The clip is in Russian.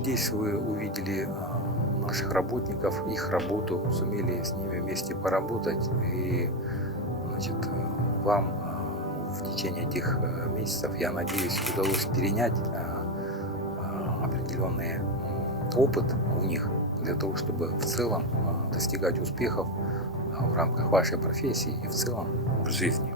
Здесь вы увидели наших работников, их работу, сумели с ними вместе поработать. И значит, вам в течение этих месяцев, я надеюсь, удалось перенять определенный опыт у них для того, чтобы в целом достигать успехов в рамках вашей профессии и в целом в жизни.